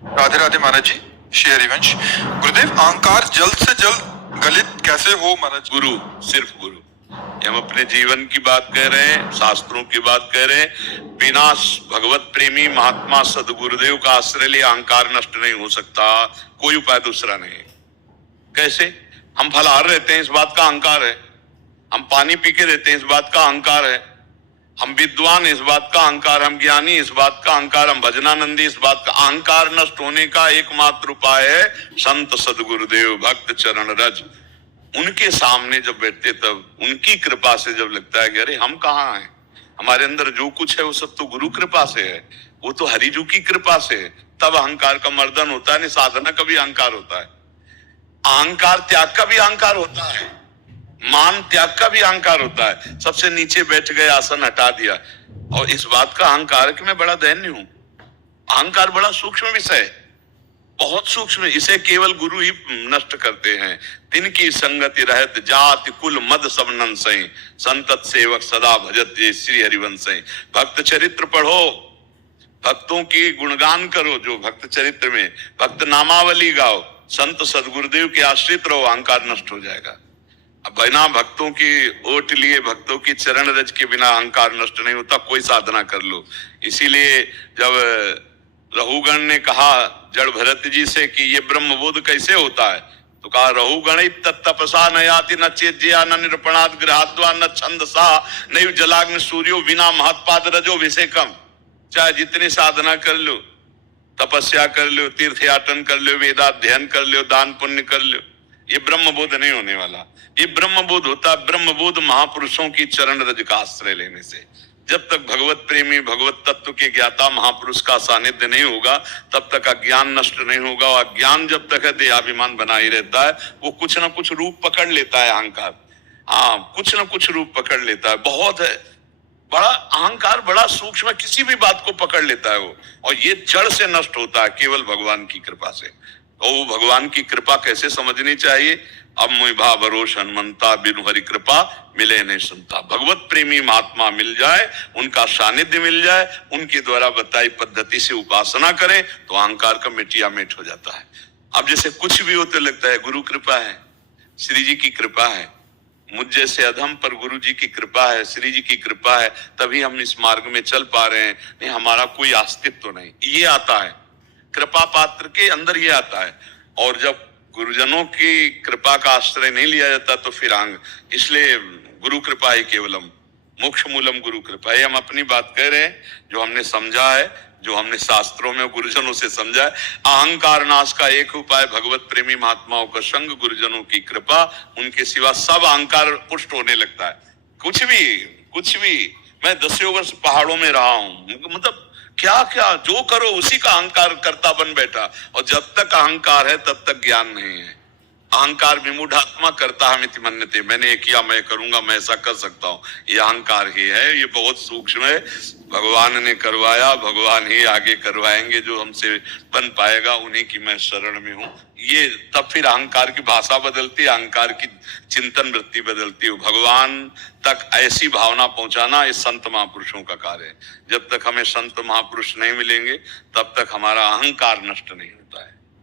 राधे राधे महाराज जी। श्री हरिवंश। गुरुदेव, अहंकार जल्द से जल्द गलित कैसे हो महाराज? गुरु, सिर्फ गुरु। हम अपने जीवन की बात कह रहे हैं, शास्त्रों की बात कह रहे हैं। बिना भगवत प्रेमी महात्मा सदगुरुदेव का आश्रय लिए अहंकार नष्ट नहीं हो सकता। कोई उपाय दूसरा नहीं। कैसे? हम फलाहार रहते हैं, इस बात का अहंकार है। हम पानी पी के रहते हैं, इस बात का अहंकार है। हम विद्वान, इस बात का अहंकार। हम ज्ञानी, इस बात का अहंकार। हम भजनानंदी, इस बात का अहंकार नष्ट होने का एकमात्र उपाय है संत सदगुरुदेव भक्त चरण रज। उनके सामने जब बैठते तब उनकी कृपा से जब लगता है कि अरे हम कहाँ हैं, हमारे अंदर जो कुछ है वो सब तो गुरु कृपा से है, वो तो हरिजू की कृपा से है, तब अहंकार का मर्दन होता है। नहीं, साधना का भी अहंकार होता है, अहंकार त्याग का भी अहंकार होता है, मान त्याग का भी अहंकार होता है। सबसे नीचे बैठ गए, आसन हटा दिया, और इस बात का अहंकार है कि मैं बड़ा दैन्य हूं। अहंकार बड़ा सूक्ष्म विषय है, बहुत सूक्ष्म। इसे केवल गुरु ही नष्ट करते हैं। तिनकी संगति रहत जाति कुल मद सब नंसई, संतत सेवक सदा भजत ये श्री हरिवंश। भक्त चरित्र पढ़ो, भक्तों की गुणगान करो, जो भक्त चरित्र में भक्त नामावली गाओ, संत सदगुरुदेव के आश्रित रहो, अहंकार नष्ट हो जाएगा। अब बिना भक्तों की ओट लिए, भक्तों की चरण रज के बिना अहंकार नष्ट नहीं होता। कोई साधना कर लो। इसीलिए जब रहुगण ने कहा जड़ भरत जी से कि ये ब्रह्मबोध कैसे होता है, तो कहा रहुगण तपसा न याति न चेज्या न निरपणाद गृहाद्वा न छंदसा नैव जलाग्नि सूर्यो बिना महत्पाद रजो विषेकम। चाहे जितनी साधना कर लो, तपस्या कर लो, तीर्थयाटन कर लो, वेदाध्ययन कर लो, दान पुण्य कर लो, ये ब्रह्मबोध नहीं होने वाला। ये ब्रह्मबोध होता है, ब्रह्मबोध महापुरुषों की चरण रज का आश्रय लेने से। जब तक भगवत प्रेमी, भगवत तत्व के ज्ञाता महापुरुष का सानिध्य नहीं होगा, तब तक अज्ञान नष्ट नहीं होगा। और अज्ञान जब तक है देहाभिमान बना ही रहता है, वो कुछ ना कुछ रूप पकड़ लेता है अहंकार। हाँ, कुछ ना कुछ रूप पकड़ लेता है। बहुत है बड़ा अहंकार, बड़ा सूक्ष्म, किसी भी बात को पकड़ लेता है वो, और ये जड़ से नष्ट होता है केवल भगवान की कृपा से। तो भगवान की कृपा कैसे समझनी चाहिए? अब मुझा भरोस हनुमंता बिनु हरि कृपा मिले नहीं सुनता। भगवत प्रेमी महात्मा मिल जाए, उनका सानिध्य मिल जाए, उनके द्वारा बताई पद्धति से उपासना करें तो अहंकार का मिटिया मिट हो जाता है। अब जैसे कुछ भी होते लगता है गुरु कृपा है, श्री जी की कृपा है, मुझ जैसे अधम पर गुरु जी की कृपा है, श्री जी की कृपा है, तभी हम इस मार्ग में चल पा रहे हैं। नहीं, हमारा कोई अस्तित्व तो नहीं। ये आता है कृपा पात्र के अंदर, ये आता है। और जब गुरुजनों की कृपा का आश्रय नहीं लिया जाता तो फिर इसलिए गुरु कृपा ही केवलम मोक्ष मूलम गुरु कृपा। ये हम अपनी बात कह रहे हैं, जो हमने समझा है, जो हमने शास्त्रों में गुरुजनों से समझा है। अहंकार नाश का एक उपाय भगवत प्रेमी महात्माओं का संग, गुरुजनों की कृपा। उनके सिवा सब अहंकार पुष्ट होने लगता है। कुछ भी मैं 10 वर्ष पहाड़ों में रहा हूं, मतलब क्या क्या जो करो उसी का अहंकार करता बन बैठा। और जब तक अहंकार है तब तक ज्ञान नहीं है। अहंकार विमूढ़ात्मा करता हम इति मन्यते, मैंने ये किया, मैं करूंगा, मैं ऐसा कर सकता हूँ, ये अहंकार ही है। ये बहुत सूक्ष्म है। भगवान ने करवाया, भगवान ही आगे करवाएंगे। जो हमसे बन पाएगा उन्हीं की मैं शरण में हूँ। ये तब फिर अहंकार की भाषा बदलती है, अहंकार की चिंतन वृत्ति बदलती है। भगवान तक ऐसी भावना पहुंचाना इस संत महापुरुषों का कार्य है। जब तक हमें संत महापुरुष नहीं मिलेंगे तब तक हमारा अहंकार नष्ट नहीं होता है।